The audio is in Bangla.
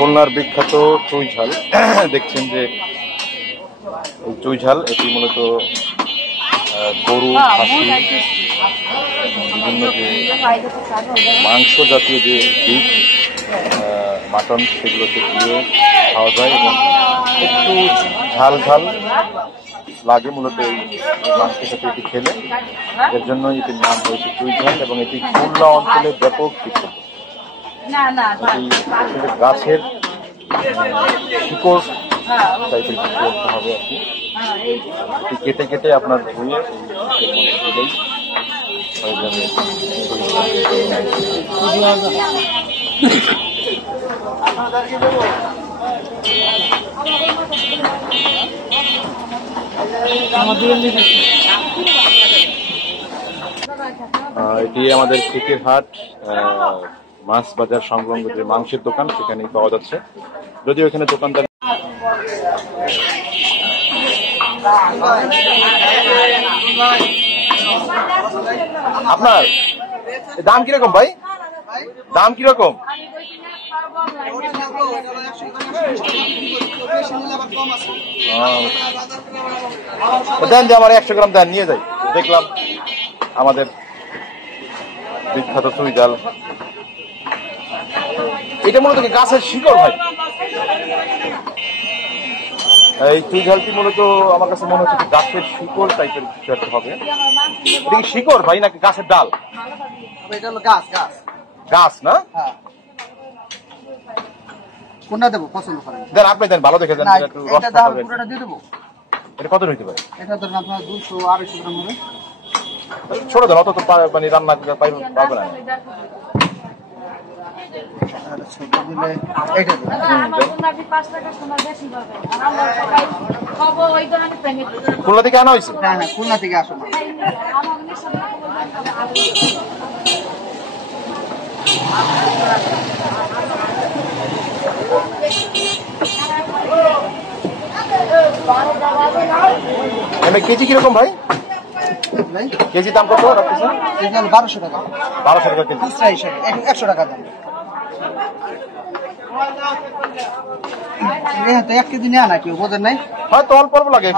খুলনার বিখ্যাত চুই ঝাল দেখছেন যে চুই ঝাল এটি মূলত গরু, খাসি, বিভিন্ন যে মাংস জাতীয় যে বিফ, মাটন সেগুলোকে দিয়ে খাওয়া যায় এবং একটু ঝাল ঝাল লাগে মূলত এই মাংসের সাথে এটি খেলে। এর জন্য এটির নাম হয়েছে চুই ঝাল এবং এটি খুলনা অঞ্চলে ব্যাপক বিখ্যাত। এটি গাছের শিকড় টাইপের কিছু করতে হবে আর কি। এটি কেটে কেটে আপনার ধুয়ে দিলেই হয়ে যাবে। এটি আমাদের ফকিরহাট মাছ বাজার সংলগ্ন যে মাংসের দোকান সেখানেই পাওয়া যাচ্ছে, যদিও এখানে দোকানদার আপনার দাম কিরকম ভাই? দাম কিরকম? দেন যে আমার 100 গ্রাম দেন, নিয়ে যাই। দেখলাম আমাদের বিখ্যাত চুই ঝাল, এটা মূলত গাছের শিকড় ভাই। এই চুই ঝালটি মূলত আমার কাছে মনে হচ্ছে গাছের শিকড় টাইপের কিছু একটা হবে। এটা কি শিকড় ভাই নাকি গাছের ডাল? এটা হলো গাছ। গাছ গাছ না? হ্যাঁ। কোনটা দেবো পছন্দ করেন? দেন আপনি দেন, ভালো দেখে দেন। একটু রস খাবেন। পুরোটা দিয়ে দেবো। এটা কত হইতে পারে? এটা ধরুন আপনার 200-250 গ্রাম হবে। ছোট দেন, অত তো মানে রান্না পারবে না। খুলনা থেকে আনা হয়েছে? হ্যাঁ, খুলনা থেকে আসো। কেজি কিরকম ভাই? কেজি দাম কত রাখতেছেন? 1200 টাকা। 1200 টাকা কেজি। 100 টাকা দাম। তো 1 কেজি নেওয়া না কেউ বোঝেন নাই? হয়তো অল্প অল্প লাগে।